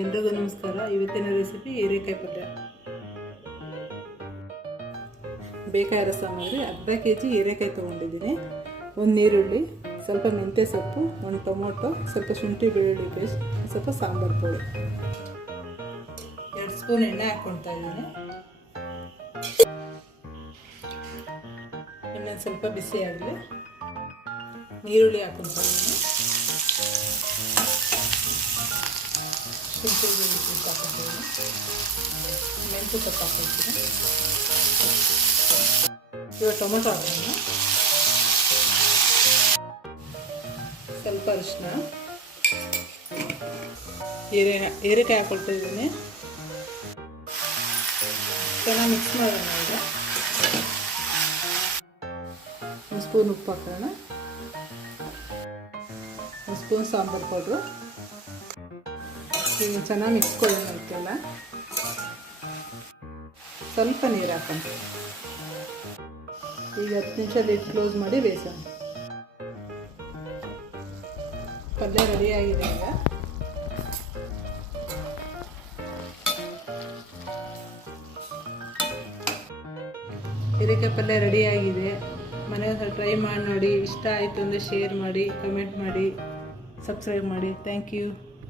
ಎಲ್ರಿಗೂ ನಮಸ್ಕಾರ. ಇವತ್ತಿನ ರೆಸಿಪಿ ಹೀರೆಕಾಯಿ ಪಲ್ಯ. ಬೇಕಾಗಿರೋ ಸಾಮಗ್ರಿ ಅರ್ಧ ಕೆಜಿ ಹೀರೆಕಾಯಿ ತೊಗೊಂಡಿದ್ದೀನಿ, ಒಂದು ಈರುಳ್ಳಿ, ಸ್ವಲ್ಪ ಮೆಂತ್ಯ ಸೊಪ್ಪು, ಒಂದು ಟೊಮೊಟೊ, ಸ್ವಲ್ಪ ಶುಂಠಿ ಬೆಳ್ಳುಳ್ಳಿ ಪೇಸ್ಟ್, ಸ್ವಲ್ಪ ಸಾಂಬಾರು ಪುಡಿ, 2 ಸ್ಪೂನ್ ಎಣ್ಣೆ ಹಾಕ್ಕೊಳ್ತಾ ಇದ್ದೀನಿ. ಎಣ್ಣೆ ಸ್ವಲ್ಪ ಬಿಸಿ ಆಗಲಿ. ಈರುಳ್ಳಿ ಹಾಕ್ಕೊಳ್ತಾ ಇದ್ದೀನಿ. ಶುಂಠಿ ಬೆಳ್ಳುಳ್ಳಿ ಪೇಸ್ಟ್ ಹಾಕ್ಕೊಳ್ತೀನಿ. ಮೆಂತ್ಯ ಸೊಪ್ಪು ಹಾಕ್ಕೊಳ್ತೀನಿ. ಇವಾಗ ಟೊಮೊಟೊ ಹಾಕೋಣ. ಸ್ವಲ್ಪ ಅರಿಶಿನ, ಹೀರೆಕಾಯಿ ಹಾಕ್ಕೊಳ್ತಾ ಇದ್ದೀನಿ. ಚೆನ್ನಾಗಿ ಮಿಕ್ಸ್ ಮಾಡೋಣ. ಈಗ 1 ಸ್ಪೂನ್ ಉಪ್ಪು ಹಾಕೋಣ, 1 ಸ್ಪೂನ್ ಸಾಂಬಾರು ಪೌಡ್ರು. ಈಗ ಚೆನ್ನಾಗಿ ಮಿಕ್ಸ್ಕೊಳ್ಳೋಣ. ಇದಕ್ಕೆಲ್ಲ ಸ್ವಲ್ಪ ನೀರು ಹಾಕೋಣ. ಈಗ 10 ನಿಮಿಷ ಲಿಡ್ ಕ್ಲೋಸ್ ಮಾಡಿ ಬೇಯಿಸೋಣ. ಪಲ್ಯ ರೆಡಿಯಾಗಿದೆ. ಈಗ ಹೀರೆಕಾಯಿ ಪಲ್ಯ ರೆಡಿಯಾಗಿದೆ. ಮನೆಯಲ್ಲಿ ಟ್ರೈ ಮಾಡಿ ನೋಡಿ. ಇಷ್ಟ ಆಯಿತು ಅಂದರೆ ಶೇರ್ ಮಾಡಿ, ಕಮೆಂಟ್ ಮಾಡಿ, ಸಬ್ಸ್ಕ್ರೈಬ್ ಮಾಡಿ. Thank you.